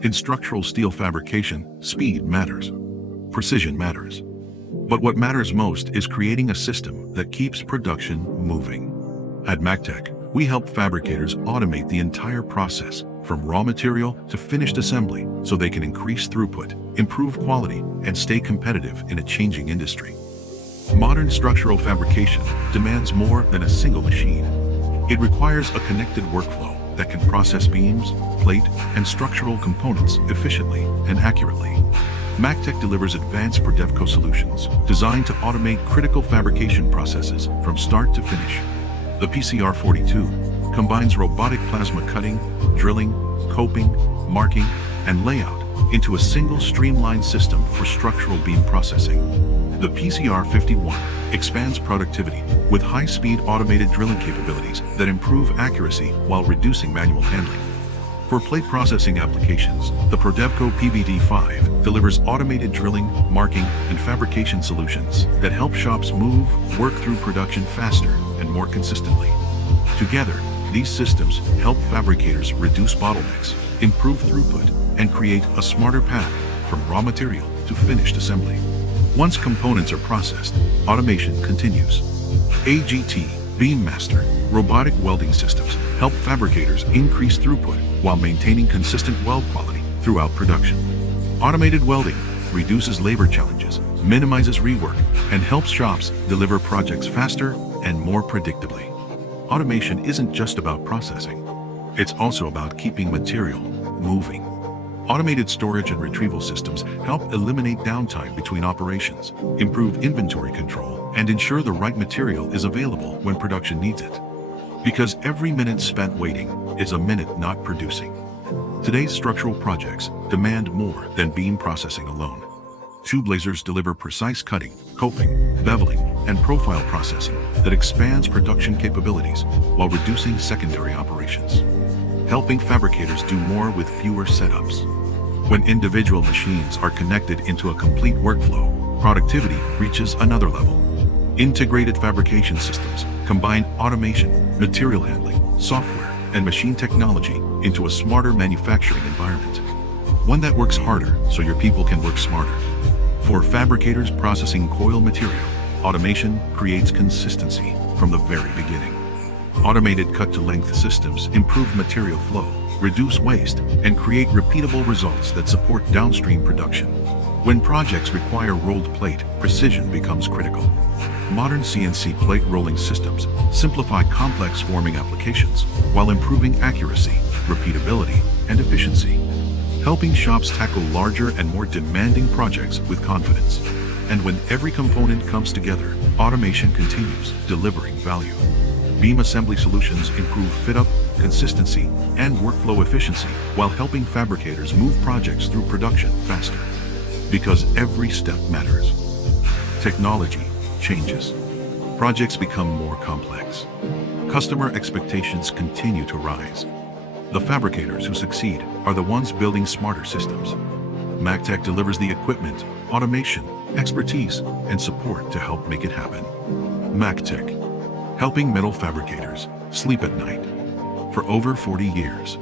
In structural steel fabrication, speed matters. Precision matters. But what matters most is creating a system that keeps production moving. At MacTech, we help fabricators automate the entire process, from raw material to finished assembly, so they can increase throughput, improve quality, and stay competitive in a changing industry. Modern structural fabrication demands more than a single machine. It requires a connected workflow that can process beams, plate, and structural components efficiently and accurately. MacTech delivers advanced Prodevco solutions designed to automate critical fabrication processes from start to finish. The PCR42 combines robotic plasma cutting, drilling, coping, marking, and layout into a single streamlined system for structural beam processing. The PCR51 expands productivity with high-speed automated drilling capabilities that improve accuracy while reducing manual handling. For plate processing applications, the Prodevco PVD5 delivers automated drilling, marking, and fabrication solutions that help shops work through production faster and more consistently. Together, these systems help fabricators reduce bottlenecks, improve throughput, and create a smarter path from raw material to finished assembly. Once components are processed, automation continues. AGT, Beammaster, robotic welding systems help fabricators increase throughput while maintaining consistent weld quality throughout production. Automated welding reduces labor challenges, minimizes rework, and helps shops deliver projects faster and more predictably. Automation isn't just about processing. It's also about keeping material moving. Automated storage and retrieval systems help eliminate downtime between operations, improve inventory control, and ensure the right material is available when production needs it. Because every minute spent waiting is a minute not producing. Today's structural projects demand more than beam processing alone. Tube lasers deliver precise cutting, coping, beveling, and profile processing that expands production capabilities while reducing secondary operations, helping fabricators do more with fewer setups. When individual machines are connected into a complete workflow, productivity reaches another level. Integrated fabrication systems combine automation, material handling, software, and machine technology into a smarter manufacturing environment. One that works harder so your people can work smarter. For fabricators processing coil material, automation creates consistency from the very beginning. Automated cut-to-length systems improve material flow, reduce waste, and create repeatable results that support downstream production. When projects require rolled plate, precision becomes critical. Modern CNC plate rolling systems simplify complex forming applications while improving accuracy, repeatability, and efficiency, helping shops tackle larger and more demanding projects with confidence. And when every component comes together, automation continues, delivering value. Beam assembly solutions improve fit-up, consistency, and workflow efficiency while helping fabricators move projects through production faster. Because every step matters. Technology changes. Projects become more complex. Customer expectations continue to rise. The fabricators who succeed are the ones building smarter systems. MacTech delivers the equipment, automation, expertise, and support to help make it happen. MacTech, helping metal fabricators sleep at night. For over 40 years.